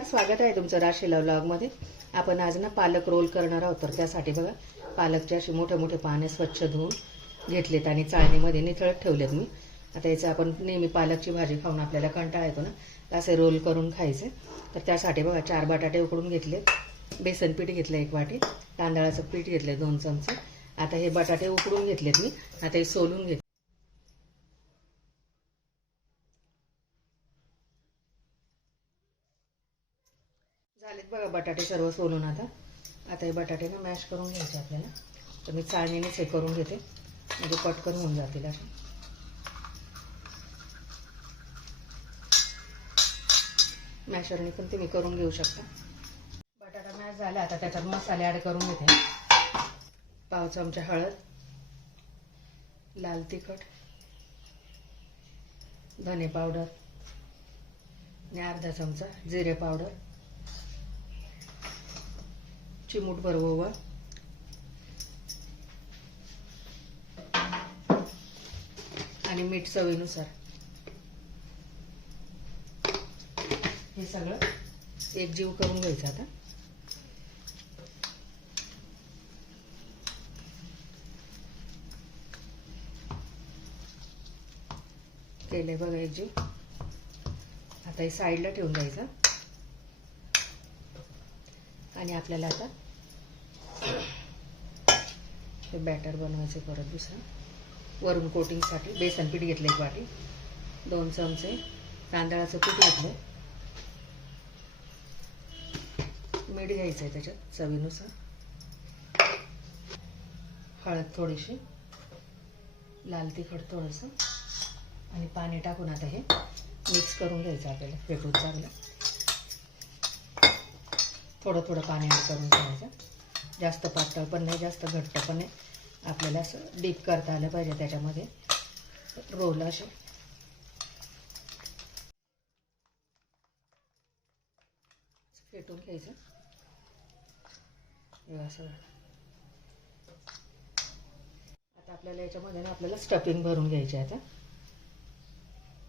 नमस्कार, स्वागत आहे तुमचं राशीला व्लॉगमध्ये। आपण आज ना पालक रोल करणार आहोत। तर त्यासाठी बघा, पालकचे असे मोठे मोठे पाने स्वच्छ धुवून घेतलेत आणि चाळणीमध्ये निथळत ठेवलेत मी। आता याचं आपण नेहमी पालकची भाजी खाऊन आपल्याला कंटाळा येतो ना, असे रोल करून खायचे। तर त्यासाठी बघा 4 बटाटे उकडून घेतले, बेसन पीठ घेतलं 1 वाटी, तांदळाचं पीठ घेतलं 2 चमचे। आता हे बटाटे उकडून घेतलेत मी, आता हे सोलून घेतले। झालेत बघा बटाटे सर्व सोलून। आता हे बटाटे ना मॅश करून घ्यायचे आपल्याला। तर मी चाळणीनेच हे करून घेते, म्हणजे पटकन होऊन जातील असे। मॅशरने पण तुम्ही करून घेऊ शकता। बटाटा मॅश झाला, आता त्याच्यात मसाले ॲड करून घेते। पाव चमचा हळद, लाल तिखट, धने पावडर आणि अर्धा चमचा जिरे पावडर, चिमूटभर ओवा आणि मीठ चवीनुसार। हे सगळं एकजीव करून घ्यायचं। आता केले बघा एकजीव। आता हे साईडला ठेवून द्यायचं आणि आपल्याला आता हे बॅटर बनवायचे परत दुसरं। वरून कोटिंगसाठी बेसन पीठ घेतलं 1 वाटी, 2 चमचे तांदळाचं पीठ घेतलं, मीठ घ्यायचं आहे त्याच्यात चवीनुसार, हळद थोडीशी, लाल तिखट थोडंसं आणि पाणी टाकून आता हे मिक्स करून घ्यायचं आपल्याला, फेटून चांगलं। थोडं थोडं पाणी ॲड करून घ्यायचं, जास्त पातळ पण नाही जास्त घट्ट पण नाही। आपल्याला असं डीप करता आलं पाहिजे त्याच्यामध्ये रोल असे। फेटून घ्यायचं असं। आता आपल्याला याच्यामध्ये ना आपल्याला स्टफिंग भरून घ्यायची आहे। आता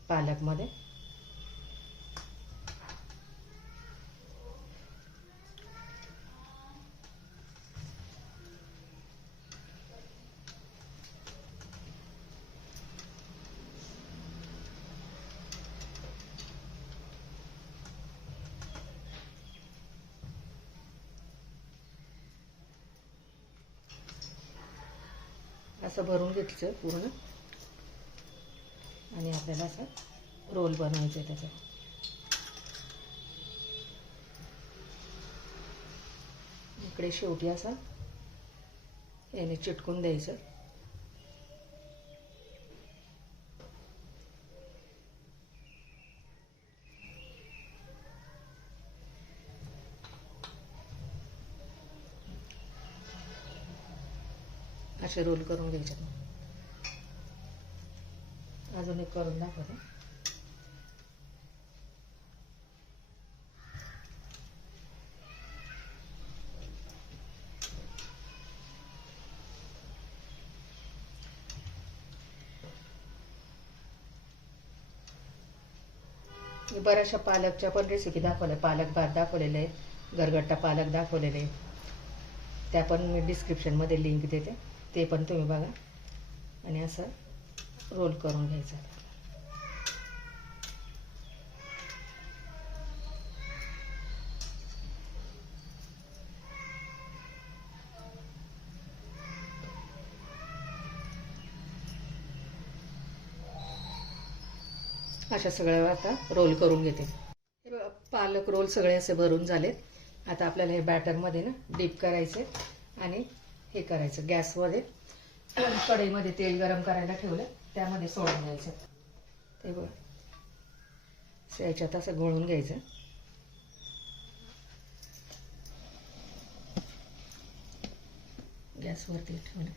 पालकमध्ये असं भरून घेतलं पूर्ण आणि आपल्याला असं रोल बनवायचं आहे त्याचा। इकडे शेवटी असं याने चिटकून द्यायचं। असे रोल करून घ्यायचे। अजून एक करून दाखवते। बऱ्याचशा पालकच्या पण रेसिपी दाखवल्या, पालक भात दाखवलेले आहे, गरगट्टा पालक दाखवलेले आहे, त्या पण मी डिस्क्रिप्शनमध्ये लिंक देते, ते पण तुम्ही बघा। आणि असं रोल करून घ्यायचं। अशा सगळ्या आता रोल करून घेते। हे पालक रोल सगळे असे भरून झालेत। आता आपल्याला हे बॅटरमध्ये ना डीप करायचे आणि हे करायचं। गॅसमध्ये कढईमध्ये तेल गरम करायला ठेवलं, त्यामध्ये सोडून द्यायचं। ते बघ याच्यात असं घोळून घ्यायचं। गॅसवरती ठेवलं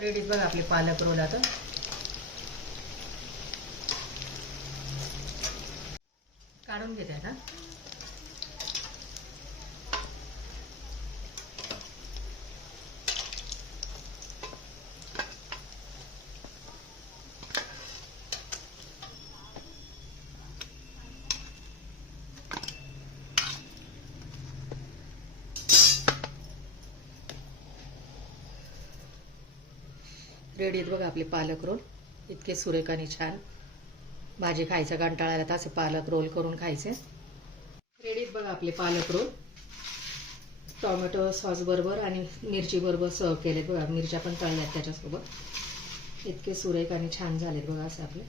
रेडीच बघा आपली पालक रोल आता काढून घेते आता. रेडी आहेत बघा आपले पालक रोल. इतके सुरेख आणि छान. भाजी खायचा कंटाळा आला तर असे पालक रोल करून खायचे. रेडी आहेत बघा आपले पालक रोल. टोमॅटो सॉस बरोबर आणि मिरची बरोबर सर्व केलेत बघा. मिरच्या पण तळल्यात त्याच्यासोबत. इतके सुरेख आणि छान झालेत बघा असे आपले.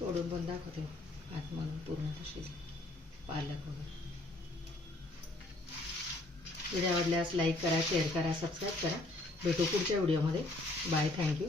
तोडून पण दाखवते आतमधून पूर्ण शिजले पालक वगैरे. व्हिडिओ आवडल्यास लाईक करा, शेअर करा, सबस्क्राईब करा. भेटू पुढच्या व्हिडिओमध्ये. बाय. थँक्यू.